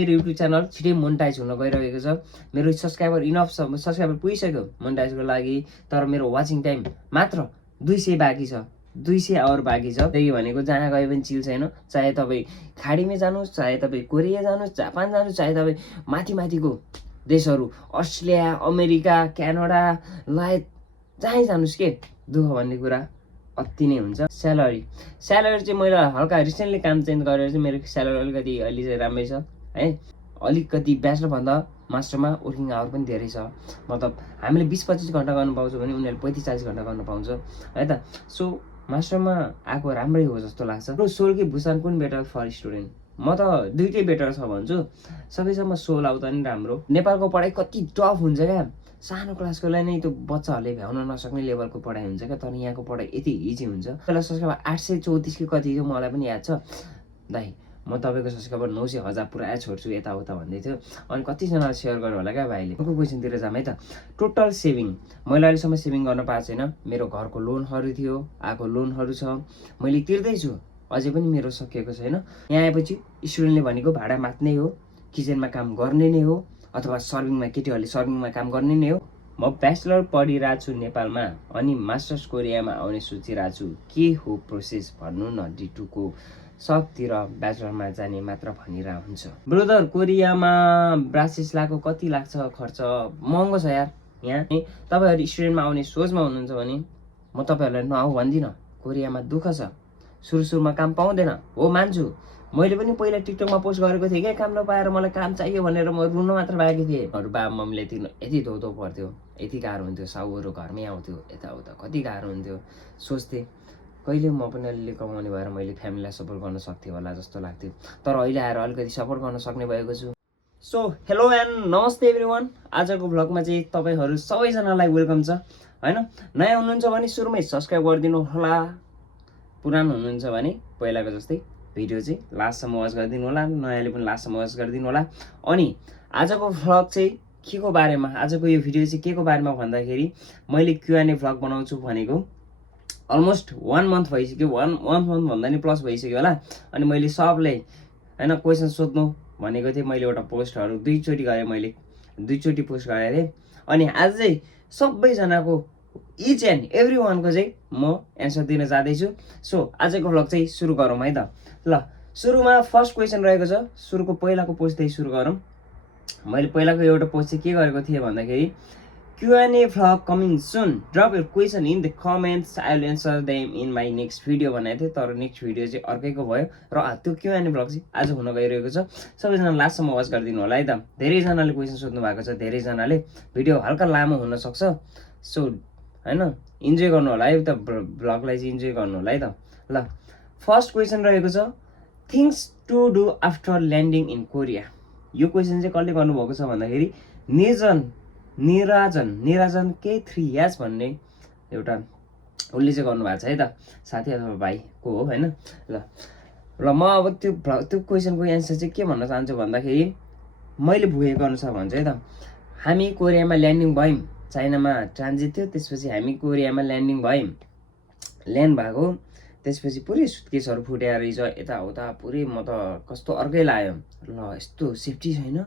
मेरो YouTube channel छिटै monetise हुन गइरहेको छ। मेरो सब्सक्राइबर इनफ छ, सब्सक्राइबर पुगिसक्यो मोनेटाइजको लागि, तर मेरो वाचिङ टाइम मात्र 200 बाँकी छ, 200 आवर बाँकी छ। त्यही भनेको जहाँ गए पनि चिल छैन, चाहे तपाईँ खाडीमै जानुहोस्, चाहे तपाईँ कोरिया जानुहोस्, जापान जानुहोस्, चाहे तपाईँ माथिको देशहरू अस्ट्रेलिया, अमेरिका, क्यानाडा लगायत जहीँ जानुहोस् के दुःख भन्ने कुरा अति नै हुन्छ। स्यालेरी चाहिँ मैले हल्का रिसेन्टली काम चेन्ज गरेर चाहिँ मेरो स्यालेरी अलिकति अहिले चाहिँ राम्रै छ है। अलिकति ब्याचलरभन्दा मास्टरमा वर्किङ आवर पनि धेरै छ। मतलब हामीले 20-25 घन्टा गर्नु पाउँछ भने उनीहरूले 35-40 घन्टा गर्न पाउँछ है त। सो मास्टरमा आएको राम्रै हो जस्तो लाग्छ। सोल कि भुसान कुन बेटर फर स्टुडेन्ट? म त दुइटै बेटर छ भन्छु। सबैसम्म सोल आउँदा नि राम्रो। नेपालको पढाइ कति टफ हुन्छ क्या, सानो क्लासकोलाई नै त्यो बच्चाहरूले भ्याउन नसक्ने लेभलको पढाइ हुन्छ क्या, तर यहाँको पढाइ यति इजी हुन्छ। पहिला सब्सक्राइबर 834 कि कति थियो मलाई पनि याद छ दाइ। म तपाईँको सब्सक्राइबर 900,000 पुरा छोड्छु यताउता भन्दै थियो। अनि कतिजनाले सेयर गर्नु होला क्या भाइले। अर्को क्वेसनतिर जाऊँ है त। टोटल सेभिङ मैले अहिलेसम्म सेभिङ गर्न पाएको छैन। मेरो घरको लोनहरू थियो, आएको लोनहरू छ, मैले तिर्दैछु, अझै पनि मेरो सकिएको छैन। यहाँ आएपछि स्टुडेन्टले भनेको भाडा मात्नै हो, किचनमा काम गर्ने नै हो, अथवा सर्भिङमा केटीहरूले सर्भिङमा काम गर्ने नै हो। म ब्याचलर पढिरहेको छु नेपालमा अनि मास्टर्स कोरियामा आउने सोचिरहेको छु। के हो प्रोसेस भन्नु न। D2 को सबतिर ब्याचलरमा जाने मात्र भनिरहेको हुन्छ। ब्रदर कोरियामा ब्रासिस लाको कति लाग्छ खर्च? महँगो छ यार। यहाँ तपाईँहरू स्टुडेन्टमा आउने सोचमा हुनुहुन्छ भने म तपाईँहरूलाई नआऊ भन्दिनँ। कोरियामा दुःख छ, सुरुमा काम पाउँदैन हो, मान्छु। मैले पनि पहिला टिकटकमा पोस्ट गरेको थिएँ क्या, काम नपाएर मलाई काम चाहियो भनेर म रुन मात्र बाँकी थिएँ। बाबा मम्मीले तिर्नु यति धौधौ पर्थ्यो, यति गाह्रो हुन्थ्यो, साउहरू घरमै आउँथ्यो, यताउता कति गाह्रो हुन्थ्यो। सोच्थेँ कहिले म पनि अलिअलि कमाउने भएर मैले फ्यामिलीलाई सपोर्ट गर्न सक्थेँ होला जस्तो लाग्थ्यो, तर अहिले आएर अलिकति सपोर्ट गर्न सक्ने भएको छु। सो हेलो एन्ड नमस्ते एभ्रिवान। आजको भ्लगमा चाहिँ तपाईँहरू सबैजनालाई वेलकम छ होइन। नयाँ हुनुहुन्छ भने सुरुमै सब्सक्राइब गरिदिनु होला, पुरानो हुनुहुन्छ भने पहिलाको जस्तै भिडियो चाहिँ लास्टसम्म वाच गरिदिनु होला, नयाँले पनि लास्टसम्म वाच गरिदिनु होला। अनि आजको भ्लग चाहिँ के को बारेमा, आजको यो भिडियो चाहिँ के को बारेमा भन्दाखेरि मैले Q&A भ्लग बनाउँछु भनेको अलमोस्ट 1 मन्थ भइसक्यो, 1 मन्थ भन्दा नि प्लस भइसक्यो होला। अनि मैले सबले होइन क्वेसन सोध्नु भनेको थिएँ। मैले एउटा पोस्टहरू 2 चोटि गरेँ, मैले 2 चोटि पोस्ट गरेको थिएँ। अनि आज चाहिँ सबैजनाको इच एन्ड एभ्री वानको चाहिँ म एन्सर दिन जाँदैछु। सो आजको भ्लग चाहिँ सुरु गरौँ है त। ल सुरुमा फर्स्ट क्वेसन रहेको छ, सुरुको पहिलाको पोस्टदेखि सुरु गरौँ। मैले पहिलाको एउटा पोस्ट चाहिँ के गरेको थिएँ भन्दाखेरि Q&A vlog coming soon, drop your question in the comments, I will answer them in my next video भनेको थिएँ। तर नेक्स्ट भिडियो चाहिँ अर्कैको भयो र त्यो Q&A भ्लग चाहिँ आज हुन गइरहेको छ। सबैजना लास्टसम्म वाच गरिदिनु होला है त। धेरैजनाले क्वेसन सोध्नु भएको छ, धेरैजनाले भिडियो हल्का लामो हुनसक्छ। सो होइन इन्जोय गर्नु होला है त, भ्लगलाई चाहिँ इन्जोय गर्नु होला है त। ल फर्स्ट क्वेसन रहेको छ, things to do after landing in Korea. यो क्वेसन चाहिँ कसले गर्नुभएको छ भन्दाखेरि निराजन K3S भन्ने एउटा उसले चाहिँ गर्नुभएको छ है त, साथी अथवा भाइको हो होइन। ल म अब त्यो क्वेसनको एन्सर चाहिँ के भन्न चाहन्छु भन्दाखेरि मैले भुगेको अनुसार भन्छु है त। हामी कोरियामा ल्यान्डिङ भयौँ, चाइनामा ट्रान्जिट थियो, त्यसपछि हामी कोरियामा ल्यान्डिङ भयौँ। ल्यान्ड भएको त्यसपछि पुरै सुटकेसहरू फुटेर रहेछ, यताउता पुरै म त कस्तो अर्कै लाग्यो। ल यस्तो सेफ्टी छैन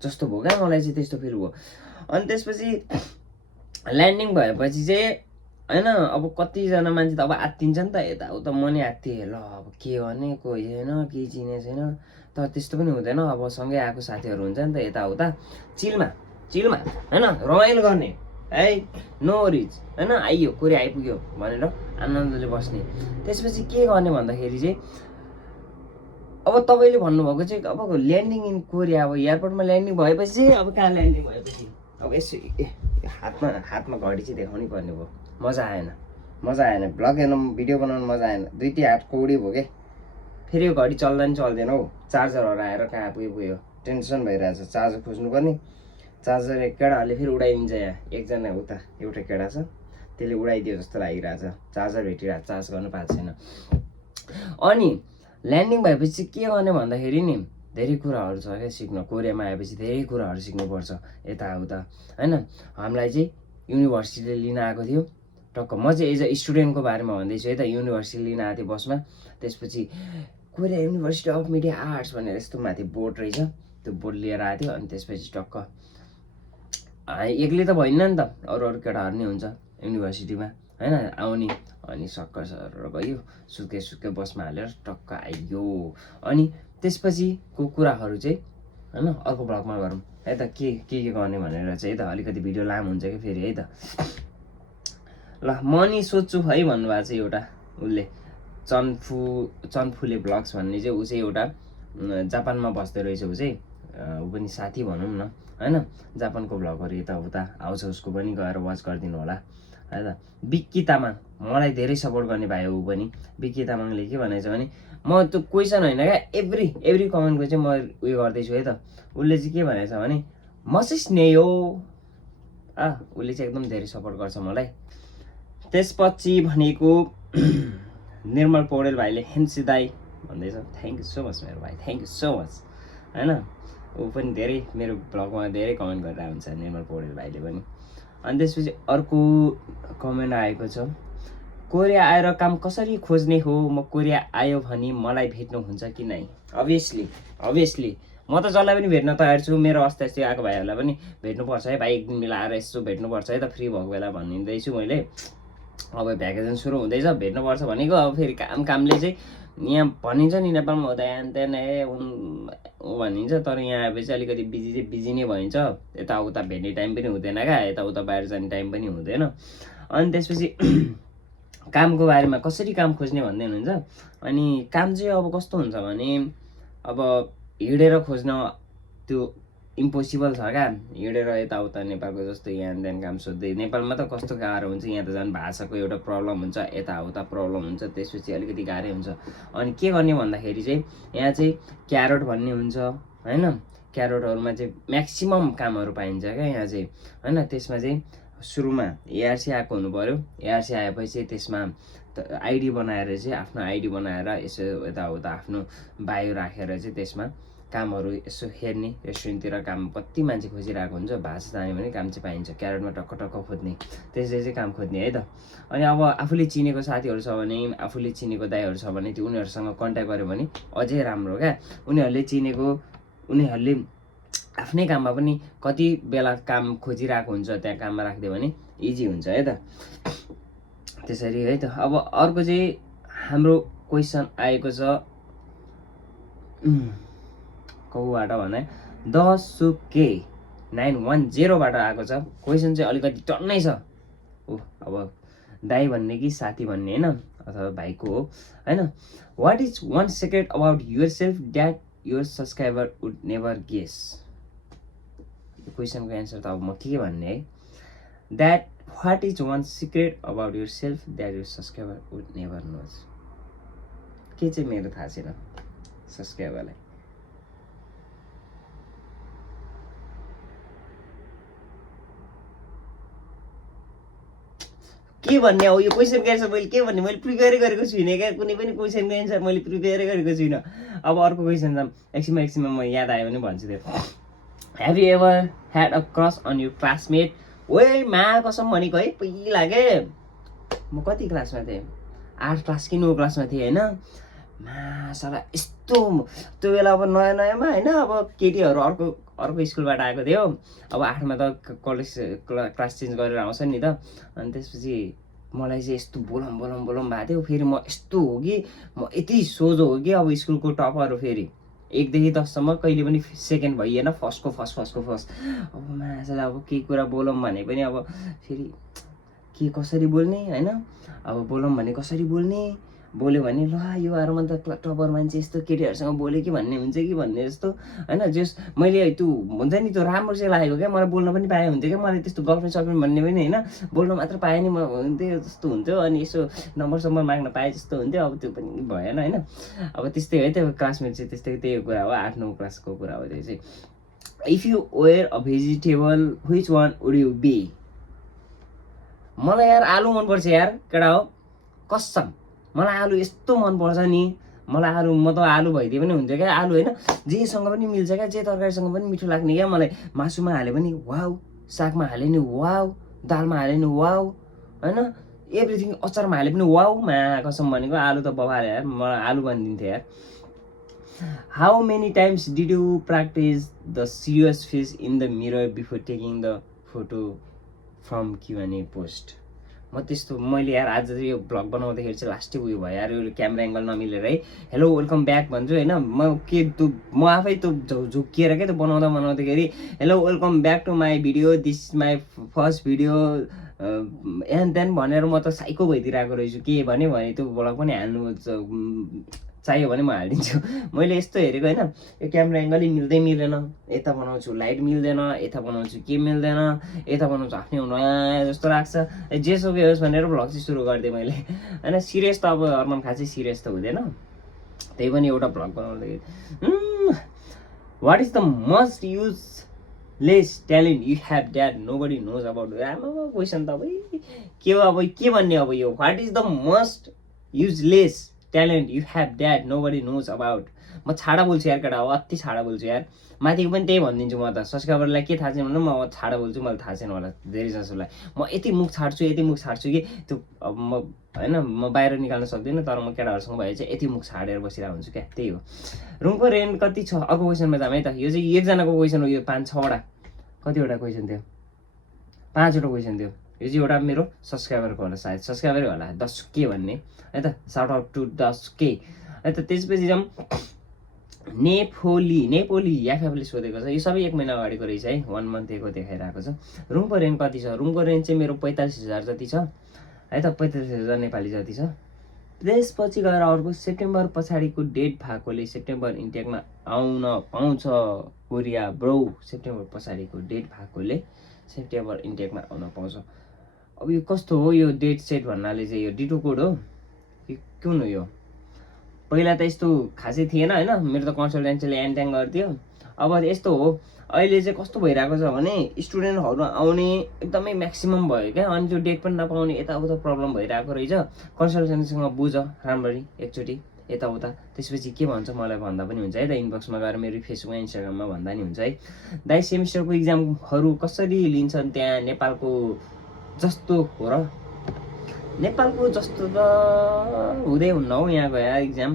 जस्तो भयो क्या मलाई चाहिँ, त्यस्तो फिल भयो। अनि त्यसपछि ल्यान्डिङ भएपछि चाहिँ होइन अब कतिजना मान्छे त अब आत्तिन्छ नि त, यताउता म नि आत्तिएँ। ल अब के गर्ने, कोही छैन, केही चिने छैन। तर त्यस्तो पनि हुँदैन, अब सँगै आएको साथीहरू हुन्छ नि त, यताउता चिलमा होइन रमाइलो गर्ने है, नो वरिज होइन, आइयो कोरिया आइपुग्यो भनेर आनन्दले बस्ने। त्यसपछि के गर्ने भन्दाखेरि चाहिँ अब तपाईँले भन्नुभएको चाहिँ अब ल्यान्डिङ इन कोरिया, अब एयरपोर्टमा ल्यान्डिङ भएपछि चाहिँ अब कहाँ ल्यान्डिङ भएपछि अब यसो हातमा घडी चाहिँ देखाउनै पर्ने भयो। मजा आएन भ्लग हेर्नु, भिडियो बनाउनु मजा आएन। 2 हात कौडी भयो क्या। फेरि यो घडी चल्दा नि चल्दैन हौ, चार्जर हराएर कहाँ पुग्यो, टेन्सन भइरहेछ। चार्जर खोज्नुपर्ने, चार्जर एक केटाहरूले फेरि उडाइदिन्छ। यहाँ एकजना उता एउटा केटा छ, त्यसले उडाइदियो जस्तो लागिरहेछ। चार्जर भेटिरहेको, चार्ज गर्नु पाएको छैन। अनि ल्यान्डिङ भएपछि के गर्ने भन्दाखेरि नि धेरै कुराहरू छ क्या सिक्न। कोरियामा आएपछि धेरै कुराहरू सिक्नुपर्छ यताउता होइन। हामीलाई चाहिँ युनिभर्सिटीले लिन आएको थियो, टक्क म चाहिँ एज अ स्टुडेन्टको बारेमा भन्दैछु है त। युनिभर्सिटी लिन आएको थियो बसमा, त्यसपछि Korea university of media arts भनेर यस्तो माथि बोर्ड रहेछ, त्यो बोर्ड लिएर आएको थियो। अनि त्यसपछि टक्क एक्लै त भइन्न नि त, अरू केटाहरू नै हुन्छ युनिभर्सिटीमा होइन आउने। अनि सक्कर सर गयो, सुत्के बसमा हालेर टक्क आइयो। अनि त्यसपछिको कुराहरू चाहिँ होइन अर्को ब्लगमा गरौँ है त, के गर्ने भनेर चाहिँ है त। अलिकति भिडियो लामो हुन्छ कि फेरि है त। ल म नि सोध्छु है भन्नुभएको छ एउटा उसले, चन्फुले ब्लग्स भन्ने चाहिँ ऊ चाहिँ एउटा जापानमा बस्दै रहेछ। ऊ चाहिँ ऊ पनि साथी भनौँ न होइन, जापानको ब्लगहरू यताउता आउँछ, उसको पनि गएर वाच गरिदिनु होला है त। बिक्की तामाङ मलाई धेरै सपोर्ट गर्ने भाइ हो ऊ पनि। बिक्की तामाङले के भनेछ भने, म त्यो क्वेसन होइन क्या, एभ्री कमेन्टको चाहिँ म उयो गर्दैछु है त। उसले चाहिँ के भनेछ भने मसिस्ने हो उसले चाहिँ एकदम धेरै सपोर्ट गर्छ मलाई। त्यसपछि भनेको निर्मल पौडेल भाइले हेन्सी दाई भन्दैछ, थ्याङ्क यू सो मच मेरो भाइ, थ्याङ्क यू सो मच होइन। ऊ पनि धेरै मेरो ब्लगमा धेरै कमेन्ट गरेर हुन्छ निर्मल पौडेल भाइले पनि। अनि त्यसपछि अर्को कमेन्ट आएको छ, कोरिया आएर काम कसरी खोज्ने हो, म कोरिया आयो भने मलाई भेट्नुहुन्छ कि नै? अभियसली म त जसलाई पनि भेट्न तयार छु। मेरो अस्ति आएको भाइहरूलाई पनि भेट्नुपर्छ है भाइ, एक दिन मिलाएर यसो भेट्नुपर्छ है त, फ्री भएको बेला भनिँदैछु मैले। अब भ्याकेसन सुरु हुँदैछ, भेट्नुपर्छ भनेको। अब फेरि कामले चाहिँ यहाँ भनिन्छ नि नेपालमा हुँदा त्यहाँ भनिन्छ, तर यहाँ आएपछि अलिकति बिजी नै भइन्छ। यताउता भेट्ने टाइम पनि हुँदैन क्या, यताउता बाहिर जाने टाइम पनि हुँदैन। अनि त्यसपछि कामको बारेमा कसरी काम खोज्ने भन्दै हुनुहुन्छ। अनि काम चाहिँ अब कस्तो हुन्छ भने, अब हिँडेर खोज्न त्यो इम्पोसिबल छ क्या, हिँडेर यताउता नेपालको जस्तो यहाँ त्यहाँ काम सोध्दै। नेपालमा त कस्तो गाह्रो हुन्छ, यहाँ त झन् भाषाको एउटा प्रब्लम हुन्छ, यताउता प्रब्लम हुन्छ, त्यसपछि अलिकति गाह्रै हुन्छ। अनि के गर्ने भन्दाखेरि चाहिँ यहाँ चाहिँ क्यारोट भन्ने हुन्छ होइन, क्यारोटहरूमा चाहिँ म्याक्सिमम कामहरू पाइन्छ क्या यहाँ चाहिँ होइन। त्यसमा चाहिँ सुरुमा एआरसी आएको हुनु पऱ्यो। एआरसी आएपछि त्यसमा आइडी बनाएर चाहिँ आफ्नो आइडी बनाएर यसो यताउता आफ्नो बायो राखेर चाहिँ त्यसमा कामहरू यसो हेर्ने। रेस्टुरेन्टतिर काम कति मान्छे खोजिरहेको हुन्छ, भाषा जाने भने काम चाहिँ पाइन्छ। क्यारोटमा टक्क खोज्ने, त्यसले चाहिँ काम खोज्ने है त। अनि अब आफूले चिनेको साथीहरू छ भने, आफूले चिनेको दाइहरू छ भने त्यो उनीहरूसँग कन्ट्याक्ट गऱ्यो भने अझै राम्रो क्या। उनीहरूले आफ्नै काममा पनि कति बेला काम खोजिरहेको हुन्छ, त्यहाँ काममा राखिदियो भने इजी हुन्छ है त। त्यसरी है त। अब अर्को चाहिँ हाम्रो क्वेसन आएको छ कौबाट भने दसुके 910बाट आएको छ। क्वेसन चाहिँ अलिकति टन्नै छ। अब दाई भन्ने कि साथी भन्ने होइन, अथवा भाइको हो होइन। What is one secret about yourself that your subscriber would never guess? यो क्वेसनको एन्सर त अब म के भन्ने है। That what is one secret about yourself that your subscriber would never knows? के चाहिँ मेरो थाहा छैन सब्सक्राइबरलाई। के भन्ने हो यो क्वेसनको एन्सर? मैले के भन्ने, मैले प्रिपेयरै गरेको छुइनँ क्या, कुनै पनि क्वेसनको एन्सर मैले प्रिपेयरै गरेको छुइनँ। अब अर्को क्वेसन छ, एकछिनमा म याद आयो भने भन्छु त्यो। Have you ever had a crush on your classmate? ओए मा कसम भनेको है, पहिला के म कति क्लासमा थिएँ, 8 क्लास कि 9 क्लासमा थिएँ होइन। मासाला यस्तो त्यो बेला अब नयाँमा होइन, अब केटीहरू अर्को स्कुलबाट आएको थियो। अब 8मा त कलेज क्लास चेन्ज गरेर आउँछ नि त। अनि त्यसपछि मलाई चाहिँ यस्तो बोलम भएको थियो। फेरि म यस्तो हो कि म यति सोझो हो कि अब स्कुलको टपर, फेरि 1 देखि 10 सम्म कहिले पनि सेकेन्ड भइएन, फर्स्टको फर्स्ट। अब मासाला अब केही कुरा बोलौँ भने पनि अब फेरि के कसरी बोल्ने होइन। अब बोलौँ भने कसरी बोल्यो भने ल यो बारेमा त टपर मान्छे यस्तो केटीहरूसँग बोल्यो कि भन्ने हुन्छ कि भन्ने जस्तो होइन। जस मैले त्यो हुन्छ नि, त्यो राम्रो चाहिँ लागेको क्या, मलाई बोल्न पनि पाए हुन्थ्यो क्या। मलाई त्यस्तो गर्लफ्रेन्ड सर्लफ्रेन्ड भन्ने पनि होइन, बोल्न मात्र पाएँ नि म हुन्थ्यो जस्तो हुन्थ्यो। अनि यसो नम्बर माग्न पाएँ जस्तो हुन्थ्यो। अब त्यो पनि भएन होइन। अब त्यस्तै है त्यो क्लासमेट चाहिँ त्यही कुरा हो, 8-9 क्लासको कुरा हो त्यो चाहिँ। If you were a vegetable which one would you be? मलाई यार आलु मनपर्छ यार केटा हो, कसम मलाई आलु यस्तो मनपर्छ नि। मलाई आलु, म त आलु भइदिए पनि हुन्थ्यो क्या। आलु होइन जेसँग पनि मिल्छ क्या, जे तरकारीसँग पनि मिठो लाग्ने क्या मलाई। मासुमा हाले पनि वाउ, सागमा हाले नि वाउ, दालमा हाले नि वाउ होइन, एभ्रिथिङ। अचारमा हाले पनि वाउ। मा कसम भनेको आलु त बबाल यार, मलाई आलु बनिदिन्थ्यो यार। How many times did you practice the serious face in the mirror before taking the photo from Q&A post? म त्यस्तो मैले यार आज यो भ्लग बनाउँदाखेरि चाहिँ लास्टै उयो भयो यार, यो क्यामेरा एङ्गल नमिलेर है। हेलो वेलकम ब्याक भन्छु होइन, म आफै त्यो झुक्किएर क्या त्यो बनाउँदाखेरि hello welcome back to my video, this is my first video and then भनेर म त साइको भइदिरहेको रहेछु। के भने त्यो भ्लग पनि हाल्नु चाहियो भने म हालिदिन्छु। मैले यस्तो हेरेको होइन, यो क्यामेरा एङ्गलै मिल्दैन, यता बनाउँछु लाइट मिल्दैन, यता बनाउँछु के मिल्दैन, यता बनाउँछु आफ्नै नयाँ जस्तो लाग्छ। जेसुकै होस् भनेर भ्लग चाहिँ सुरु गरिदिएँ मैले होइन। सिरियस त अब अरमान खासै सिरियस त हुँदैन, त्यही पनि एउटा भ्लग बनाउँदाखेरि what is the most useless talent you have that nobody knows about? राम्रो क्वेसन त के हो अब, के भन्ने अब यो? What is the most useless talent you have that nobody knows about? म छाडा बोल्छु यार केटा, अति छाडा बोल्छु यार। माथिको पनि त्यही भनिदिन्छु म त। सब्सक्राइबरलाई के थाहा छैन भने म छाडा बोल्छु, मलाई थाहा छैन होला धेरै जसोलाई। म यति मुख छाड्छु कि त्यो अब म होइन म बाहिर निकाल्न सक्दिनँ, तर म केटाहरूसँग भए चाहिँ यति मुख छाडेर बसिरहेको हुन्छु क्या, त्यही हो। रुमको रेन्ट कति छ? अर्को क्वेसनमा जाऊँ है त। यो चाहिँ एकजनाको क्वेसन हो, यो 5-6वटा कतिवटा क्वेसन थियो? 5वटा क्वेसन थियो। यो चाहिँ एउटा मेरो सब्सक्राइबरको होला, सायद सब्सक्राइबरै होला, 10K भन्ने है त। साउट आउट टु 10K है त। त्यसपछि जाउँ नेपोली याफले सोधेको छ, यो सबै 1 महिना अगाडिको रहेछ है, 1 मन्थ एको देखाइरहेको छ। रुमको रेन्ट कति छ? रुमको रेन्ट चाहिँ मेरो 45,000 जति छ है त, 45,000 नेपाली जति छ। त्यसपछि गएर अर्को सेप्टेम्बर पछाडिको डेट भएकोले सेप्टेम्बर इन्टेकमा आउन पाउँछ कोरिया ब्रो। सेप्टेम्बर पछाडिको डेट भएकोले सेप्टेम्बर इन्टेकमा आउन पाउँछ। अब यो कस्तो हो यो डेट सेट भन्नाले चाहिँ? यो डिटो कोड हो कि कुन हो यो? पहिला त यस्तो खासै थिएन होइन, मेरो त कन्सल्टेन्सीले एन्ट्याङ गर्थ्यो। अब यस्तो हो, अहिले चाहिँ कस्तो भइरहेको छ भने स्टुडेन्टहरू आउने एकदमै म्याक्सिमम भयो क्या, अनि त्यो डेट पनि नपाउने यताउता प्रब्लम भइरहेको रहेछ। कन्सल्टेन्सीसँग बुझ राम्ररी एकचोटि यताउता, त्यसपछि के भन्छ मलाई भन्दा पनि हुन्छ है त। इनबक्समा गएर मेरो फेसबुक इन्स्टाग्राममा भन्दा नि हुन्छ है। दाइ सेमिस्टरको इक्जामहरू कसरी लिन्छन् त्यहाँ? नेपालको जस्तो हो र? नेपालको जस्तो त हुँदै हुन्न हौ यहाँको यार इक्जाम।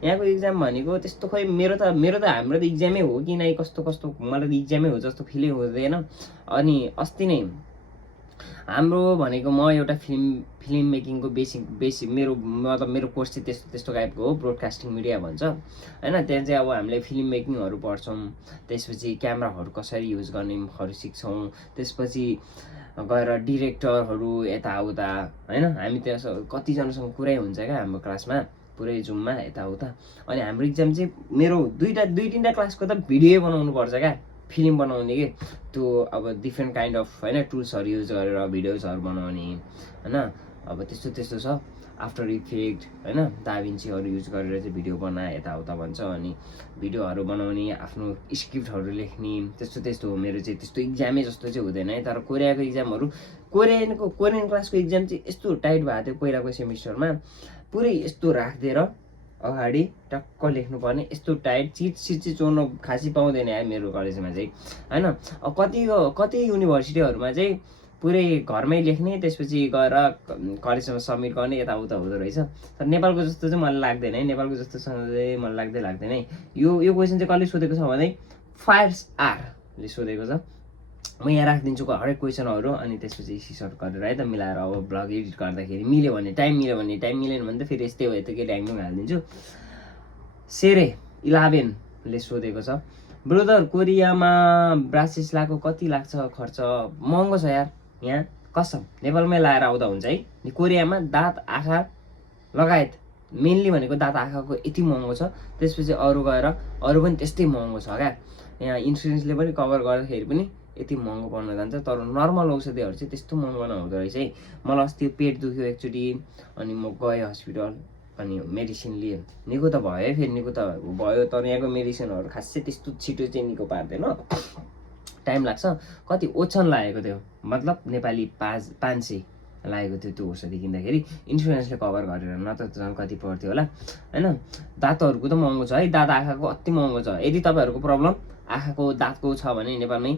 यहाँको इक्जाम भनेको त्यस्तो खोइ मेरो त हाम्रो त इक्जामै हो कि नै कस्तो मलाई त इक्जामै हो जस्तो फिलै हुँदैन। अनि अस्ति नै हाम्रो भनेको म एउटा फिल्म मेकिङको बेसिक मेरो कोर्स चाहिँ त्यस्तो टाइपको हो, ब्रोडकास्टिङ मिडिया भन्छ होइन। त्यहाँ चाहिँ अब हामीले फिल्म मेकिङहरू पढ्छौँ, त्यसपछि क्यामेराहरू कसरी युज गर्नेहरू सिक्छौँ, त्यसपछि गएर डिरेक्टरहरू यताउता होइन। हामी त्यहाँ कतिजनासँग कुरै हुन्छ क्या हाम्रो क्लासमा, पुरै जुममा यताउता। अनि हाम्रो इक्जाम चाहिँ मेरो 2-3टा क्लासको त भिडियो बनाउनु पर्छ क्या, फिल्म बनाउने कि त्यो अब डिफ्रेन्ट काइन्ड अफ होइन टुल्सहरू युज गरेर भिडियोजहरू बनाउने होइन। अब त्यस्तो छ। आफ्टर इफेक्ट होइन दाभिन्चीहरू युज गरेर चाहिँ भिडियो बनाए यताउता भन्छ। अनि भिडियोहरू बनाउने, आफ्नो स्क्रिप्टहरू लेख्ने, त्यस्तो हो मेरो चाहिँ। त्यस्तो इक्जामै जस्तो चाहिँ हुँदैन है। तर कोरियाको इक्जामहरू, कोरियन क्लासको इक्जाम चाहिँ यस्तो टाइट भएको थियो पहिलाको सेमिस्टरमा, पुरै यस्तो राखिदिएर अगाडि टक्क लेख्नुपर्ने, यस्तो टाइट चिट चाहिँ चोर्नु खासै पाउँदैन यार मेरो कलेजमा चाहिँ होइन। कति युनिभर्सिटीहरूमा चाहिँ पुरै घरमै लेख्ने, त्यसपछि गएर कलेजमा सबमिट गर्ने यताउता हुँदो रहेछ। तर नेपालको जस्तो चाहिँ मलाई लाग्दैन है, नेपालको जस्तोसँग चाहिँ मलाई लाग्दैन है। यो क्वेसन चाहिँ कसले सोधेको छ भने फायर्स आरले सोधेको छ। म यहाँ राखिदिन्छु हरेक क्वेसनहरू, अनि त्यसपछि सिसर्ट गरेर है त मिलाएर अब ब्लग एडिट गर्दाखेरि मिल्यो भने टाइम मिलेन भने त फेरि यस्तै हो, यता के ड्याङडुङ हालिदिन्छु। सेरे 11ले सोधेको छ, ब्रदर कोरियामा ब्रासिस्लाको कति लाग्छ खर्च? महँगो छ यार यहाँ, कसम नेपालमै लाएर आउँदा हुन्छ है। कोरियामा दाँत आँखा लगायत मेनली भनेको दाँत आँखाको यति महँगो छ, त्यसपछि अरू पनि त्यस्तै महँगो छ क्या। यहाँ इन्सुरेन्सले पनि कभर गर्दाखेरि पनि यति महँगो पर्न जान्छ। तर नर्मल औषधिहरू चाहिँ त्यस्तो महँगो नहुँदो रहेछ है। मलाई अस्ति पेट दुख्यो एकचोटि, अनि म गएँ हस्पिटल, अनि मेडिसिन लिएँ, निको त भयो है, फेरि निको त भयो। तर यहाँको मेडिसिनहरू खासै त्यस्तो छिटो चाहिँ निको पार्दैन, टाइम लाग्छ। कति ओछन लागेको थियो, मतलब नेपाली 500 लागेको थियो त्यो औषधि किन्दाखेरि, इन्सुरेन्सले कभर गरेर, न त झन् कति पर्थ्यो होला होइन। दाँतहरूको त महँगो छ है, दाँत आँखाको अति महँगो छ। यदि तपाईँहरूको प्रब्लम आँखाको दाँतको छ भने नेपालमै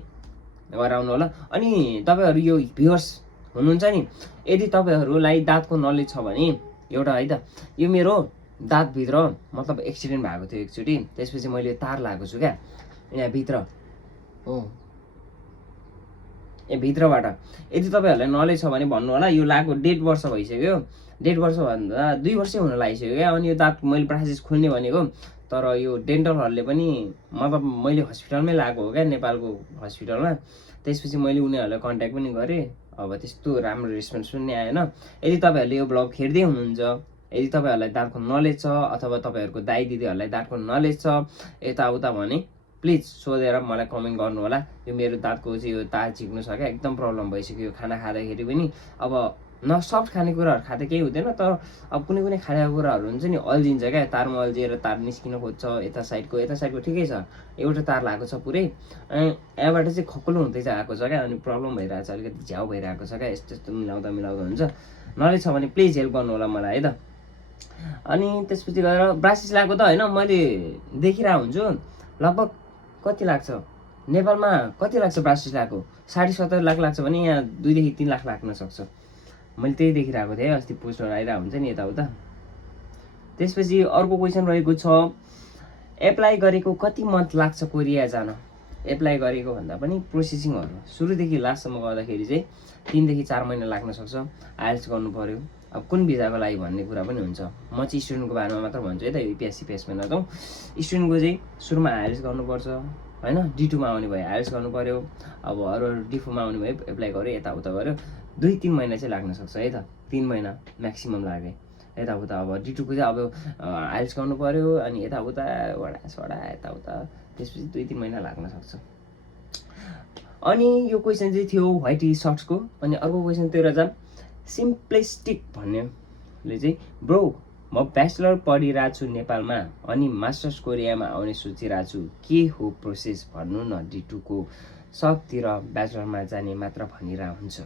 गराउनु होला। अनि तपाईँहरू यो भ्युअर्स हुनुहुन्छ नि, यदि तपाईँहरूलाई दाँतको नलेज छ भने एउटा है त, यो मेरो दाँतभित्र मतलब एक्सिडेन्ट भएको थियो एकचोटि, त्यसपछि मैले तार लगाएको छु क्या यहाँभित्र हो, भित्रबाट। यदि तपाईँहरूलाई नलेज छ भने भन्नु होला। यो लगाएको 1.5 वर्ष भइसक्यो, 1.5 वर्ष भन्दा 2 वर्षै हुन लागिसक्यो क्या। अनि यो दाँत मैले प्रायः खोल्ने भनेको, तर यो डेन्टलहरूले पनि मतलब मैले हस्पिटलमै लगाएको हो क्या, नेपालको हस्पिटलमा। त्यसपछि मैले उनीहरूलाई कन्ट्याक्ट पनि गरेँ, अब त्यस्तो राम्रो रेस्पोन्स पनि आएन। यदि तपाईँहरूले यो ब्लग हेर्दै हुनुहुन्छ, यदि तपाईँहरूलाई दाँतको नलेज छ अथवा तपाईँहरूको दाइ दिदीहरूलाई दाँतको नलेज छ यताउता भने प्लिज सोधेर मलाई कमेन्ट गर्नु होला। यो मेरो दाँतको चाहिँ यो तार चिक्नु छ क्या, एकदम प्रब्लम भइसक्यो। खाना खाँदाखेरि पनि अब न सफ्ट खानेकुराहरू खाँदा केही हुँदैन, तर अब कुनै कुनै खानेकुराहरू हुन्छ नि अल्झिन्छ क्या, तारमा अल्झिएर तार निस्किन खोज्छ। यता साइडको ठिकै छ, एउटा तार लगाएको छ पुरै, अनि यहाँबाट चाहिँ खकुलो हुँदै आएको छ क्या, अनि प्रब्लम भइरहेको छ, अलिकति झ्याउ भइरहेको छ क्या। यस्तो मिलाउँदा हुन्छ। नलेज छ भने प्लिज हेल्प गर्नु होला मलाई है त। अनि त्यसपछि गएर ब्रासिस लगाएको त होइन, मैले देखिरहेको हुन्छु लगभग कति लाग्छ नेपालमा, कति लाग्छ ब्रासिस लगाएको, 70.5 लाख लाग्छ भने यहाँ 2 देखि 3 लाख लाग्न सक्छ। मैले त्यही देखिरहेको थिएँ, अस्ति पोस्टहरू आइरहेको हुन्छ नि यताउता। त्यसपछि अर्को क्वेसन रहेको छ, एप्लाई गरेको कति मन्थ लाग्छ कोरिया जान? एप्लाई गरेको भन्दा पनि प्रोसेसिङहरू सुरुदेखि लास्टसम्म गर्दाखेरि चाहिँ 3 देखि 4 महिना लाग्न सक्छ। आइएल्स गर्नु पर्यो, अब कुन भिजाको लागि भन्ने कुरा पनि हुन्छ। म चाहिँ स्टुडेन्टको बारेमा मात्र भन्छु है त, युपिएससी में नजाउँ। स्टुडेन्टको चाहिँ सुरुमा आइएल्स गर्नुपर्छ होइन, D2मा आउने भयो आइएल्स गर्नु पर्यो, अब अरू D4मा आउने भयो एप्लाई गर्यो, यताउता गर्यो, 2-3 महिना चाहिँ लाग्न सक्छ है त। 3 महिना म्याक्सिमम लागे यताउता। अब D2को चाहिँ अब आइएल्स गर्नु पर्यो, अनि यताउता वडा यताउता, त्यसपछि 2-3 महिना लाग्न सक्छ। अनि यो क्वेसन चाहिँ थियो व्हाइट सर्ट्सको। अनि अर्को क्वेसन त्यो रहेछ सिम्प्लिस्टिक भन्नेले चाहिँ, ब्रो म ब्याचलर पढिरहेको छु नेपालमा अनि मास्टर्स कोरियामा आउने सोचिरहेको छु, के हो प्रोसेस भन्नु न? D2को सबतिर ब्याचलरमा जाने मात्र भनिरहेको हुन्छ।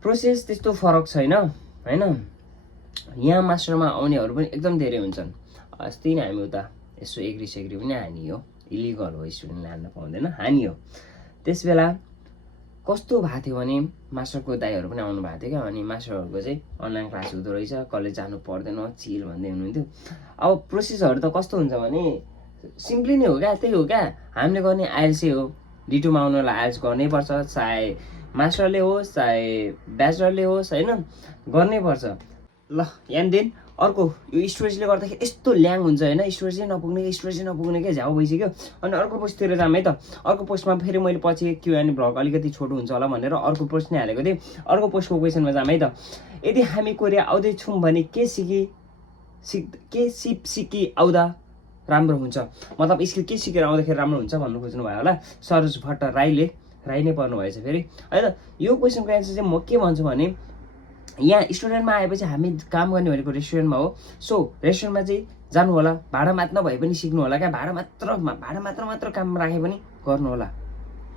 प्रोसेस त्यस्तो फरक छैन होइन, यहाँ मास्टरमा आउनेहरू पनि एकदम धेरै हुन्छन्। अस्ति नै हामी उता यसो एग्री पनि हानियो, इलिगल हो, स्टुडेन्टले हान्न पाउँदैन, हानियो। त्यस बेला कस्तो भएको थियो भने मास्टरको दाइहरू पनि आउनु भएको थियो क्या, अनि मास्टरहरूको चाहिँ अनलाइन क्लास हुँदो रहेछ, कलेज जानु पर्दैन चिल भन्दै हुनुहुन्थ्यो। अब प्रोसेसहरू त कस्तो हुन्छ भने सिम्पली नै हो क्या, त्यही हो क्या, हामीले गर्ने आइएल्सै हो। D2मा आउनुलाई आइएल्स गर्नै पर्छ, चाहे मास्टरले होस् चाहे ब्याचलरले होस् होइन, गर्नै पर्छ। ल यहाँदेखि अर्को यो स्टोरेजले गर्दाखेरि यस्तो ल्याङ हुन्छ होइन, स्टोरेजै नपुग्ने क्या, झ्याउ भइसक्यो। अनि अर्को पोस्टतिर जाऊँ है त। अर्को पोस्टमा फेरि मैले पछि Q&A भ्लग अलिकति छोटो हुन्छ होला भनेर अर्को पोस्ट नै हालेको थिएँ। अर्को पोस्टको क्वेसनमा जाऊँ है त। यदि हामी कोरिया आउँदैछौँ भने के सिकी आउँदा राम्रो हुन्छ, मतलब स्किल के सिकेर आउँदाखेरि राम्रो हुन्छ भन्नु खोज्नु भयो होला सरोज भट्ट राई नै पर्नु भएछ फेरि है त। यो क्वेसनको एन्सर चाहिँ म के भन्छु भने, यहाँ स्टुडेन्टमा आएपछि हामी काम गर्ने भनेको रेस्टुरेन्टमा हो। सो रेस्टुरेन्टमा चाहिँ जानु होला, भाडा मात्र भए पनि सिक्नु होला क्या, भाडा मात्र काम राखे पनि गर्नु होला,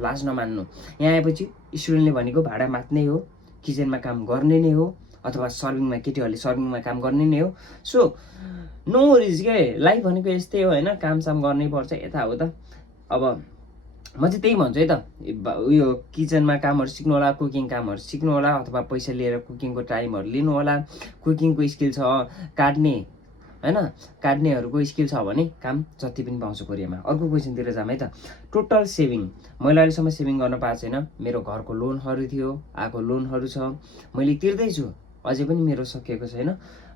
लाज नमान्नु। यहाँ आएपछि स्टुडेन्टले भनेको भाडा मात्नै हो, किचनमा काम गर्ने नै हो, अथवा सर्भिङमा केटीहरूले सर्भिङमा काम गर्ने नै हो। सो नो वरिज के, लाइफ भनेको यस्तै हो होइन, कामसाम गर्नै पर्छ यताउता। अब म चाहिँ त्यही भन्छु है त, उयो किचनमा कामहरू सिक्नु होला, कुकिङ कामहरू सिक्नु होला, अथवा पैसा लिएर कुकिङको टाइमहरू लिनु होला। कुकिङको स्किल छ काट्ने होइन, काट्नेहरूको स्किल छ भने काम जति पनि पाउँछ कोरियामा। अर्को क्वेसनतिर जाऊँ है त। टोटल सेभिङ, मैले अहिलेसम्म सेभिङ गर्न पाएको छैन, मेरो घरको लोनहरू थियो, आएको लोनहरू छ, मैले तिर्दैछु, अझै पनि मेरो सकिएको छैन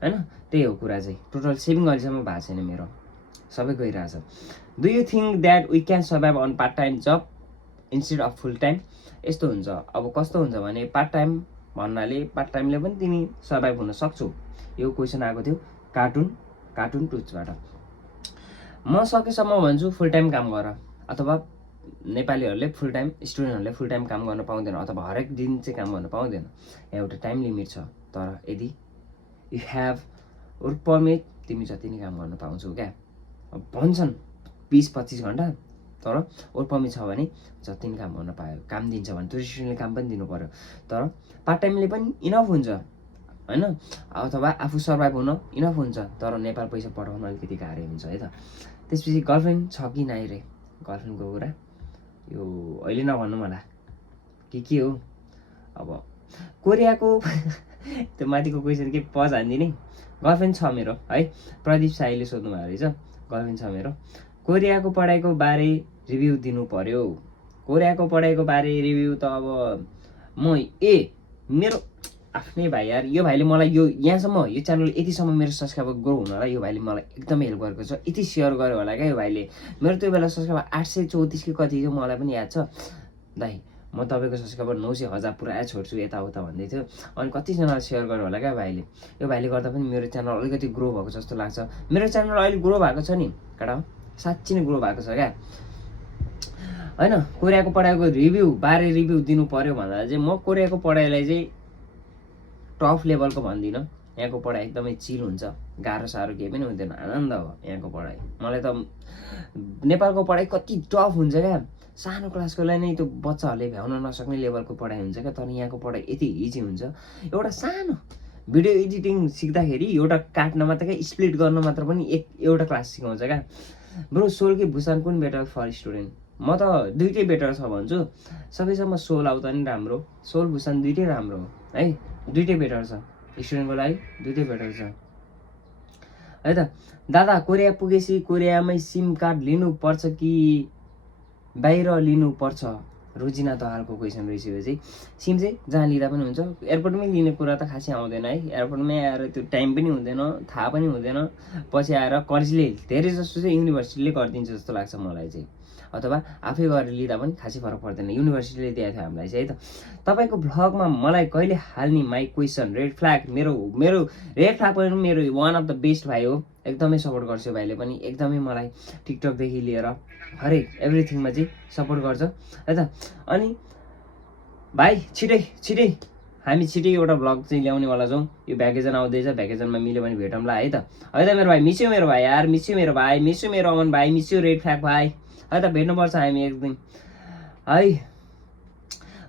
होइन, त्यही हो कुरा चाहिँ। टोटल सेभिङ अहिलेसम्म भएको छैन मेरो, सबै गइरहेछ। Do you think that we can survive on part time job instead of full time? यस्तो हुन्छ, अब कस्तो हुन्छ भने पार्ट टाइम भन्नाले पार्ट टाइमले पनि तिमी सर्भाइभ हुन सक्छौ। यो क्वेसन आएको थियो कार्टुन टुचबाट। म सकेसम्म भन्छु फुल टाइम काम गर, अथवा नेपालीहरूले फुल टाइम, स्टुडेन्टहरूले फुल टाइम काम गर्न पाउँदैन, अथवा हरेक दिन चाहिँ काम गर्न पाउँदैन। यहाँ एउटा टाइम लिमिट छ, तर यदि यु हेभ वर्क पर्मिट तिमी जति नै काम गर्न पाउँछौ क्या। अब भन्छन् 20-25 घन्टा, तर वर्क पर्मिट छ भने जति नै काम गर्न पायो, काम दिन्छ भने त्यो रेस्टुरेन्टले काम पनि दिनु पर्यो। तर पार्ट टाइमले पनि इनफ हुन्छ होइन, अथवा आफू सर्भाइभ हुन इनफ हुन्छ, तर नेपाल पैसा पठाउन अलिकति गाह्रो हुन्छ है त। त्यसपछि गर्लफ्रेन्ड छ कि नाइ रे, गर्लफ्रेन्डको कुरा यो अहिले नभन्नु मलाई के हो। अब कोरियाको त्यो माथिको क्वेसन के पज हान्दिने। गर्लफ्रेन्ड छ मेरो है, प्रदीप साईले सोध्नु भएको रहेछ। गर्लफ्रेन्ड छ मेरो। कोरियाको पढाइको बारे रिभ्यू दिनु पर्यो। कोरियाको पढाइको बारे रिभ्यू त अब मेरो आफ्नै भाइ यार, यो भाइले मलाई यो यहाँसम्म यो च्यानल यतिसम्म मेरो सब्सक्राइबर ग्रो हुनलाई यो भाइले मलाई एकदमै हेल्प गरेको छ। यति सेयर गर्यो होला क्या यो भाइले। मेरो त्यो बेला सब्सक्राइबर 834 कि कति थियो मलाई पनि याद छ दाइ। म तपाईँको सब्सक्राइबर 900 1000 पुरा छोड्छु यताउता भन्दै थियो। अनि कतिजनाले सेयर गर्यो होला क्या भाइले। यो भाइले गर्दा पनि मेरो च्यानल अलिकति ग्रो भएको जस्तो लाग्छ। मेरो च्यानल अहिले ग्रो भएको छ नि केटा, साँच्ची नै ग्रो भएको छ क्या होइन। कोरियाको पढाइको बारे रिभ्यू दिनु पर्यो भन्दा चाहिँ म कोरियाको पढाइलाई चाहिँ टप लेभलको भन्दिनँ। यहाँको पढाइ एकदमै चिल हुन्छ, गाह्रो साह्रो केही पनि हुँदैन, आनन्द हो यहाँको पढाइ। मलाई त नेपालको पढाइ कति टफ हुन्छ क्या, सानो क्लासकोलाई नै त्यो बच्चाहरूले भ्याउन नसक्ने लेभलको पढाइ हुन्छ क्या। तर यहाँको पढाइ यति इजी हुन्छ। एउटा सानो भिडियो एडिटिङ सिक्दाखेरि एउटा काट्न मात्र क्या, स्प्लिट गर्न मात्र पनि एउटा क्लास सिकाउँछ क्या ब्रो। सोल कि भुसान कुन बेटर फर स्टुडेन्ट? म त दुइटै बेटर छ भन्छु। सबैसम्म सोल आउँदा नि राम्रो, सोल भुसान दुइटै राम्रो हो है, दुइटै बेटर छ स्टुडेन्टको लागि, दुइटै बेटर छ है त। दादा कोरिया पुगेपछि कोरियामै सिम कार्ड लिनुपर्छ कि बाहिर लिनुपर्छ? रोजिना दहालको क्वेसन रहेछ यो चाहिँ। सिम चाहिँ जहाँ लिँदा पनि हुन्छ, एयरपोर्टमै लिने कुरा त खासै आउँदैन है। एयरपोर्टमै आएर त्यो टाइम पनि हुँदैन, थाहा पनि हुँदैन। पछि आएर कलेजले धेरै जस्तो चाहिँ युनिभर्सिटीले गरिदिन्छ जस्तो लाग्छ मलाई चाहिँ, अथवा आफै गरेर लिँदा पनि खासै फरक पर्दैन। युनिभर्सिटीले दिएको थियो हामीलाई चाहिँ है त। तपाईँको भ्लगमा मलाई कहिले हाल्ने माई क्वेसन रेड फ्ल्याग? मेरो रेड फ्ल्याग पनि मेरो वान अफ द बेस्ट भाइ हो, एकदमै सपोर्ट गर्छु भाइले पनि। एकदमै मलाई टिकटकदेखि लिएर हरेक एभ्रिथिङमा चाहिँ सपोर्ट गर्छ है त। अनि भाइ छिटै हामी छिटै एउटा भ्लग चाहिँ ल्याउनेवाला छौँ। यो भ्याकेसन आउँदैछ, भ्याकेसनमा मिल्यो भने भेटौँला है त। है त मेरो भाइ, मिस्यु मेरो भाइ यार, मिस्यु मेरो भाइ, मिस्यु मेरो अमन भाइ, मिस्यु रेड फ्ल्याग भाइ है त। भेट्नुपर्छ हामी एक दिन है।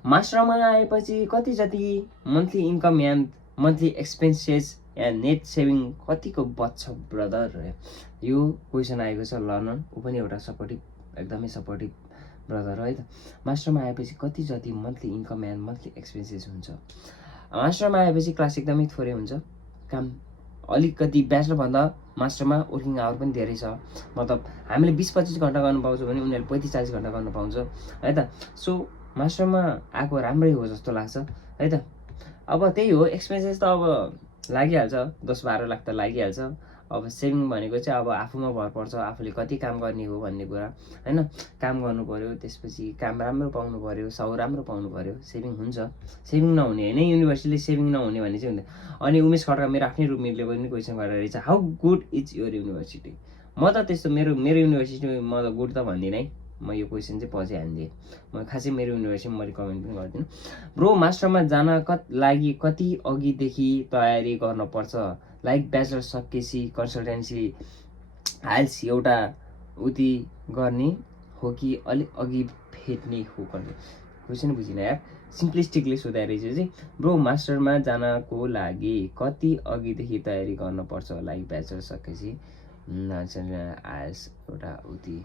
मास्टरमा आएपछि कति जति मन्थली इन्कम या मन्थली एक्सपेन्सेस या नेट सेभिङ कतिको बच्छ ब्रदर? यो क्वेसन आएको छ लर्नर, ऊ पनि एउटा सपोर्टिभ, एकदमै सपोर्टिभ ब्रदर है त। मास्टरमा आएपछि कति जति मन्थली इन्कम या मन्थली एक्सपेन्सेस हुन्छ? मास्टरमा आएपछि क्लास एकदमै थोरै हुन्छ, काम अलिकति। ब्याचलरभन्दा मास्टरमा वर्किङ आवर पनि धेरै छ। मतलब हामीले 20-25 घन्टा गर्नु पाउँछौँ भने उनीहरूले 35-40 घन्टा गर्नु पाउँछ है त। सो मास्टरमा आएको राम्रै हो जस्तो लाग्छ है त। अब त्यही हो, एक्सपेन्सेस त अब लागिहाल्छ, 10-12 लाख त लागिहाल्छ। अब सेभिङ भनेको चाहिँ अब आफूमा भर पर्छ, आफूले कति काम गर्ने हो भन्ने कुरा होइन। काम गर्नु पऱ्यो, त्यसपछि काम राम्रो पाउनु पऱ्यो, साउ राम्रो पाउनु पऱ्यो, सेभिङ हुन्छ। सेभिङ नहुने होइन, युनिभर्सिटीले सेभिङ नहुने भन्ने चाहिँ हुँदैन। अनि उमेश खड्का मेरो आफ्नै रुममेटले पनि क्वेसन गरेर रहेछ, how good is your university? म त त्यस्तो मेरो युनिभर्सिटी म त गुड त भन्दिनँ है। म यो क्वेसन चाहिँ पछि हानिदिएँ। म खासै मेरो युनिभर्सिटीमा म रिकमेन्ड पनि गर्दिनँ। ब्रो मास्टरमा जान लागि कति अघिदेखि तयारी गर्नुपर्छ? लाइक ब्याचलर सकेपछि कन्सल्टेन्सी हाइल्स एउटा उति गर्ने हो कि अलिक अघि भेट्ने हो? क्वेसन बुझिनँ यार, सिम्प्लिस्टिकली सोधाइ रहेछ चाहिँ। ब्रो मास्टरमा जानको लागि कति अघिदेखि तयारी गर्नुपर्छ? लाइक ब्याचलर सकेपछि हाइल्स एउटा उति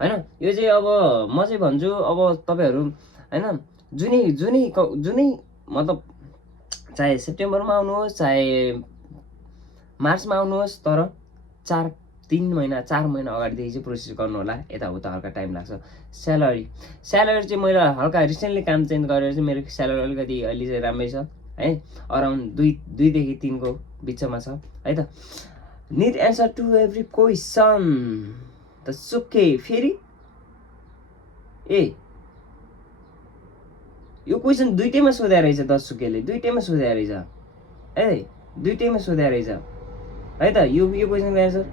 होइन। यो चाहिँ अब म चाहिँ भन्छु, अब तपाईँहरू होइन जुनै मतलब चाहे सेप्टेम्बरमा आउनुहोस् चाहे मार्चमा आउनुहोस्, तर 4 महिना अगाडिदेखि चाहिँ प्रोसेस गर्नु होला। यताउता हल्का टाइम लाग्छ। स्यालेरी चाहिँ मैले हल्का रिसेन्टली काम चेन्ज गरेर चाहिँ मेरो स्यालेरी अलिकति अहिले चाहिँ राम्रै छ है, अराउन्ड 2 देखि 3 को बिचमा छ है त। Need answer to every question त सुके फेरि यो क्वेसन दुइटैमा सोधे रहेछ, 10 सुकेले दुइटैमा सोधे रहेछ दुइटैमा सोधे रहेछ है त। यो क्वेसनको एन्सर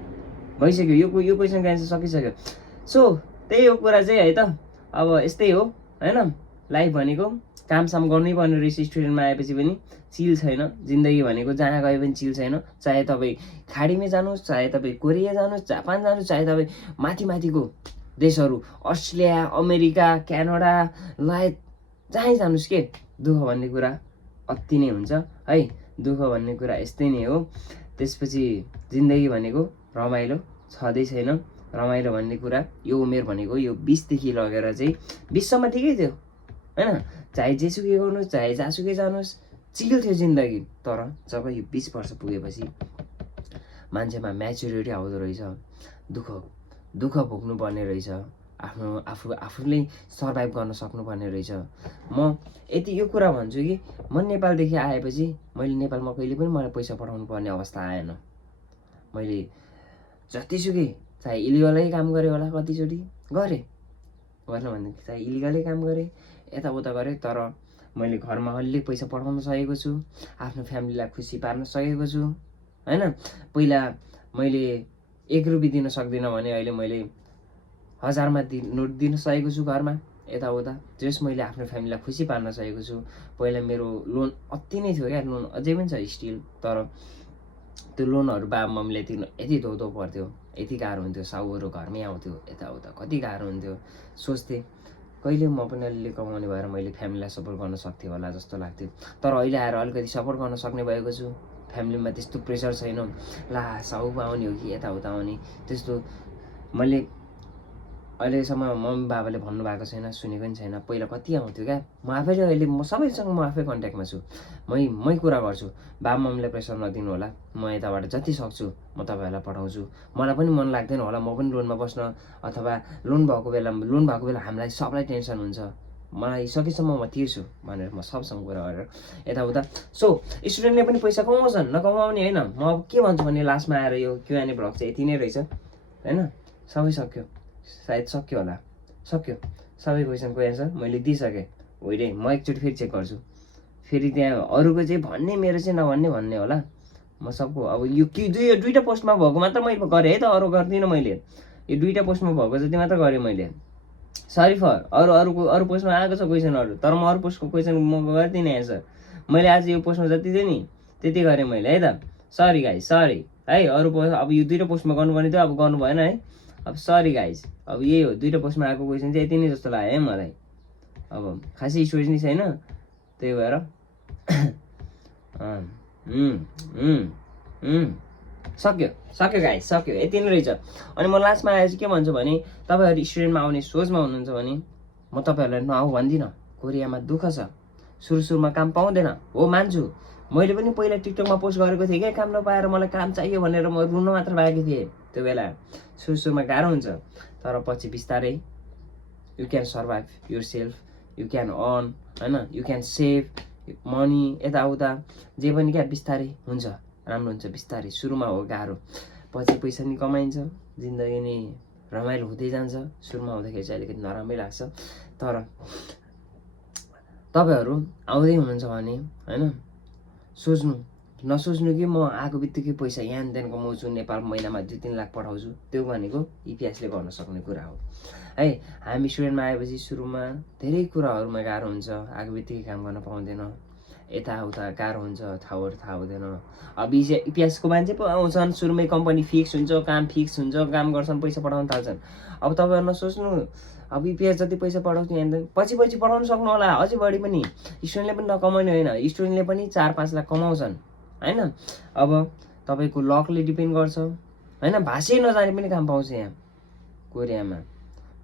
भइसक्यो, यो क्वेसनको एन्सर सकिसक्यो। सो त्यही हो कुरा चाहिँ है त। अब यस्तै हो होइन, लाइफ भनेको कामसाम गर्नै पर्ने रहेछ। स्टुडेन्टमा आएपछि पनि चिल छैन जिन्दगी भनेको, जहाँ गए पनि चिल छैन। चाहे तपाईँ खाडीमै जानुहोस्, चाहे तपाईँ कोरिया जानुहोस्, जापान जानुहोस्, चाहे तपाईँ माथिको देशहरू अस्ट्रेलिया, अमेरिका, क्यानाडा लगायत जहीँ जानुहोस् के, दुःख भन्ने कुरा अति नै हुन्छ है। दुःख भन्ने कुरा यस्तै नै हो। त्यसपछि जिन्दगी भनेको रमाइलो छँदै छैन। रमाइलो भन्ने कुरा यो उमेर भनेको यो 20 देखि लगेर चाहिँ 20 सम्म ठिकै थियो होइन। चाहे जेसुकै गर्नुहोस्, चाहे जहाँसुकै जानुहोस्, चिल थियो जिन्दगी। तर जब यो 20 वर्ष पुगेपछि मान्छेमा म्याच्युरिटी आउँदो रहेछ, दुःख भोग्नुपर्ने रहेछ, आफूले सर्भाइभ गर्न सक्नुपर्ने रहेछ। म यति यो कुरा भन्छु कि म नेपालदेखि आएपछि मैले नेपालमा कहिले पनि मलाई पैसा पठाउनु पर्ने अवस्था आएन। मैले जतिसुकै चाहे इलिगलै काम गरेँ होला, कतिचोटि गरेँ भनेदेखि चाहे इलिगलै काम गरेँ, यताउता गरेँ, तर मैले घरमा अलि पैसा पठाउन सकेको छु, आफ्नो फ्यामिलीलाई खुसी पार्न सकेको छु हैन। पहिला मैले 1 रुपियाँ दिन सक्दिनँ भने अहिले मैले 1000 मा नोट दिन सकेको छु घरमा, यताउता जस मैले आफ्नो फ्यामिलीलाई खुसी पार्न सकेको छु। पहिला मेरो लोन अति नै थियो क्या, लोन अझै पनि छ स्टिल, तर त्यो लोनहरू बाबा मम्मीले तिर्न यति धौधौ पर्थ्यो, यति गाह्रो हुन्थ्यो, साउहरू घरमै आउँथ्यो, यताउता कति गाह्रो हुन्थ्यो। सोच्थेँ कहिले म पनि अलिअलि कमाउने भएर मैले फ्यामिलीलाई सपोर्ट गर्न सक्थेँ होला जस्तो लाग्थ्यो। तर अहिले आएर अलिकति सपोर्ट गर्न सक्ने भएको छु। फ्यामिलीमा त्यस्तो प्रेसर छैन, ला साउ आउने हो कि यताउता आउने, त्यस्तो मैले अहिलेसम्म मम्मी बाबाले भन्नुभएको छैन, सुनेको पनि छैन। पहिला कति आउँथ्यो क्या, म आफैले अहिले म सबैसँग म आफै कन्ट्याक्टमा छु, मै कुरा गर्छु। बाबा मम्मीलाई प्रेसर नदिनु होला, म यताबाट जति सक्छु म तपाईँहरूलाई पठाउँछु। मलाई पनि मन लाग्दैन होला म पनि लोनमा बस्न, अथवा लोन भएको बेला हामीलाई सबलाई टेन्सन हुन्छ, मलाई सकेसम्म म तिर्छु भनेर म सबसँग कुरा गरेर यताउता। सो स्टुडेन्टले पनि पैसा कमाउँछन्, नकमाउने होइन। म अब के भन्छु भने लास्टमा आएर यो Q&A ब्लग चाहिँ यति नै रहेछ होइन। सबै सक्यो, सायद सक्यो होला, सक्यो। सबै क्वेसनको एन्सर मैले दिइसकेँ। होइन म एकचोटि फेरि चेक गर्छु, फेरि त्यहाँ अरूको चाहिँ भन्ने, मेरो चाहिँ नभन्ने भन्ने होला। म सबको अब यो दुईवटा पोस्टमा भएको मात्र मैले गरेँ है त, अरू गर्दिनँ मैले। यो 2टा पोस्टमा भएको जति मात्र गरेँ मैले। सरी फर अरू पोस्टमा आएको छ क्वेसनहरू, तर म अरू पोस्टको क्वेसन म गर्दिनँ एन्सर। मैले आज यो पोस्टमा जति थियो नि त्यति गरेँ मैले है त। सरी गाइज, सरी है। अरू पोस्ट अब यो 2टा पोस्टमा गर्नुपर्ने थियो, अब गर्नु भएन है। अब सरी गाइज, अब यही हो 2टा पोस्टमा आएको क्वेसन चाहिँ यति नै जस्तो लाग्यो है मलाई। अब खासै स्टोरेज नै छैन, त्यही भएर सक्यो गाइज, सक्यो, यति नै रहेछ। अनि म लास्टमा आएर चाहिँ के भन्छु भने, तपाईँहरू स्टुडेन्टमा आउने सोचमा हुनुहुन्छ भने म तपाईँहरूलाई नआऊ भन्दिनँ। कोरियामा दुःख छ, सुरुमा काम पाउँदैन हो, मान्छु। मैले पनि पहिला टिकटकमा पोस्ट गरेको थिएँ क्या, काम नपाएर मलाई काम चाहियो भनेर म रुन मात्र लागेको थिएँ त्यो बेला। सुरुमा गाह्रो हुन्छ, तर पछि बिस्तारै you can survive yourself, you can earn होइन, यु क्यान सेभ मनी, यताउता जे पनि क्या बिस्तारै हुन्छ, राम्रो हुन्छ बिस्तारै। सुरुमा हो गाह्रो, पछि पैसा नि कमाइन्छ, जिन्दगी नै रमाइलो हुँदै जान्छ। सुरुमा आउँदाखेरि चाहिँ अलिकति नराम्रै लाग्छ, तर तपाईँहरू आउँदै हुनुहुन्छ भने होइन, नसोच्नु कि म आएको बित्तिकै पैसा यहाँदेखि कमाउँछु, नेपाल महिनामा 2-3 लाख पठाउँछु, त्यो भनेको इतिहासले गर्न सक्ने कुरा हो है। हामी स्टुडेन्टमा आएपछि सुरुमा धेरै कुराहरूमा गाह्रो हुन्छ, आएको बित्तिकै काम गर्न पाउँदैन, यताउता गाह्रो हुन्छ, ठाउँहरू थाहा हुँदैन। अब इतिहासको मान्छे पो आउँछन्, सुरुमै कम्पनी फिक्स हुन्छ, काम फिक्स हुन्छ, काम गर्छन्, पैसा पठाउन थाल्छन्। अब तपाईँहरू नसोच्नु अब इपिएस जति पैसा पठाउँछ यहाँदेखि पछि पठाउनु सक्नु होला, अझै बढी पनि। स्टुडेन्टले पनि नकमाउने होइन, स्टुडेन्टले पनि 4-5 लाख कमाउँछन् होइन। अब तपाईँको लकले डिपेन्ड गर्छ होइन, भाषै नजाने पनि काम पाउँछ यहाँ कोरियामा।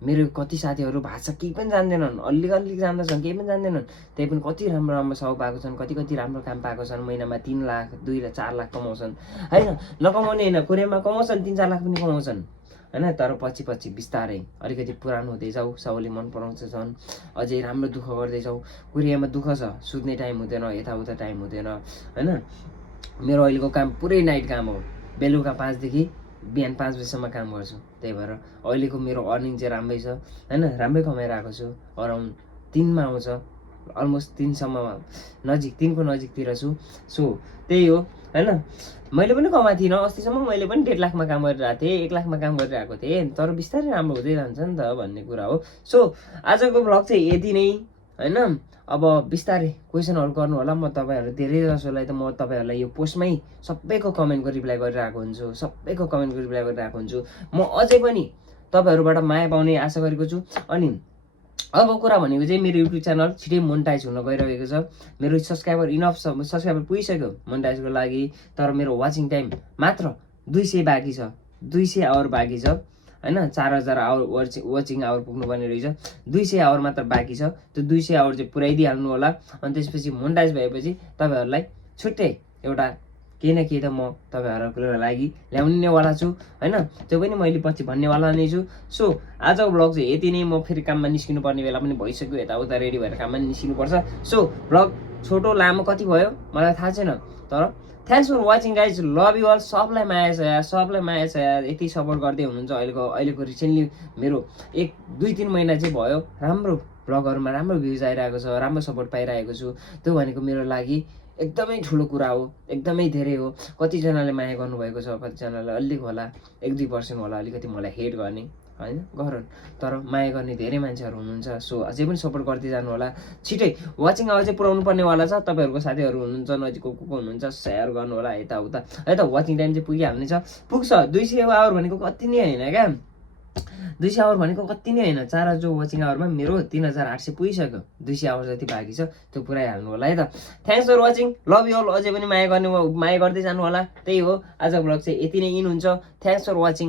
मेरो कति साथीहरू भाषा केही पनि जान्दैनन्, अलिक जान्दछन्, केही पनि जान्दैनन्, त्यही पनि कति राम्रो साउ पाएको छन्, कति राम्रो काम पाएको छन्। महिनामा 3 लाख 2 लाख 4 लाख कमाउँछन् होइन। नकमाउने होइन, कोरियामा कमाउँछन्, 3-4 लाख पनि कमाउँछन् होइन। तर पछि बिस्तारै अलिकति पुरानो हुँदै जाऊ, सबैले मन पराउँछ झन्, अझै राम्रो दुःख गर्दै जाऊ। कोरियामा दुःख छ, सुत्ने टाइम हुँदैन, यताउता टाइम हुँदैन होइन। मेरो अहिलेको काम पुरै नाइट काम हो, बेलुका 5 देखि बिहान 5 बजीसम्म काम गर्छु। त्यही भएर अहिलेको मेरो अर्निङ चाहिँ राम्रै छ होइन, राम्रै कमाइरहेको छु। अराउन्ड 3मा आउँछ, अलमोस्ट 3सम्म नजिक, 3को नजिकतिर छु। सो त्यही हो होइन। मैले पनि कमाएको थिइनँ अस्तिसम्म, मैले पनि 1.5 लाखमा काम गरिरहेको थिएँ, 1 लाखमा काम गरिरहेको थिएँ, तर बिस्तारै राम्रो हुँदै जान्छ नि त भन्ने कुरा हो। सो आजको ब्लग चाहिँ यति नै होइन। अब बिस्तारै क्वेसनहरू गर्नु होला, म तपाईँहरू धेरै जसोलाई त म तपाईँहरूलाई यो पोस्टमै सबैको कमेन्टको रिप्लाई गरिरहेको हुन्छु, म अझै पनि तपाईँहरूबाट माया पाउने आशा गरेको छु। अनि अब कुरा भनेको चाहिँ मेरो युट्युब च्यानल छिटै मोनेटाइज हुन गइरहेको छ। मेरो सब्सक्राइबर पुगिसक्यो मोनेटाइजको लागि, तर मेरो वाचिङ टाइम मात्र 200 बाँकी छ, 200 आवर बाँकी छ होइन 4000 आवर वाचिङ आवर पुग्नुपर्ने रहेछ 200 आवर मात्र बाँकी छ त्यो 200 आवर चाहिँ पुऱ्याइदिइहाल्नु होला अनि त्यसपछि मोनेटाइज भएपछि तपाईँहरूलाई छुट्टै एउटा केही न केही त म तपाईँहरूको लागि ल्याउनेवाला छु होइन त्यो पनि मैले पछि भन्नेवाला नै छु सो आजको ब्लग चाहिँ यति नै म फेरि काममा निस्किनु पर्ने बेला पनि भइसक्यो यताउता रेडी भएर काममा निस्किनुपर्छ सो ब्लग छोटो लामो कति भयो मलाई थाहा छैन तर thanks for watching guys love you all सबलाई माया छ यार सबलाई माया छ यार यति सपोर्ट गर्दै हुनुहुन्छ अहिलेको रिसेन्टली मेरो 1-2-3 महिना चाहिँ भयो राम्रो ब्लगहरूमा राम्रो भ्युज आइरहेको छ राम्रो सपोर्ट पाइरहेको छु त्यो भनेको मेरो लागि एकदमै ठुलो कुरा हो एकदमै धेरै हो कतिजनाले माया गर्नुभएको छ कतिजनाले अलिक होला 1-2% होला अलिकति मलाई हेट गर्ने होइन गरौँ तर माया गर्ने धेरै मान्छेहरू हुनुहुन्छ सो अझै पनि सपोर्ट गर्दै जानु होला छिटै वाचिङ आवर चाहिँ पुऱ्याउनु पर्नेवाला छ तपाईँहरूको साथीहरू हुनुहुन्छ नजिकको को हुनुहुन्छ सेयर गर्नु होला यताउता है त वाचिङ टाइम चाहिँ पुगिहाल्नेछ पुग्छ 200 आवर भनेको कति नै होइन क्या 200 आवर भनेको कति नै होइन 4000 जो वाचिङ आवरमा मेरो 3800 पुगिसक्यो 200 आवर जति बाँकी छ त्यो पुऱ्याइहाल्नु होला है त thanks for watching love you all अझै पनि माया गर्दै जानु होला त्यही हो आजको ब्लग चाहिँ यति नै इन हुन्छ थ्याङ्क्स फर वाचिङ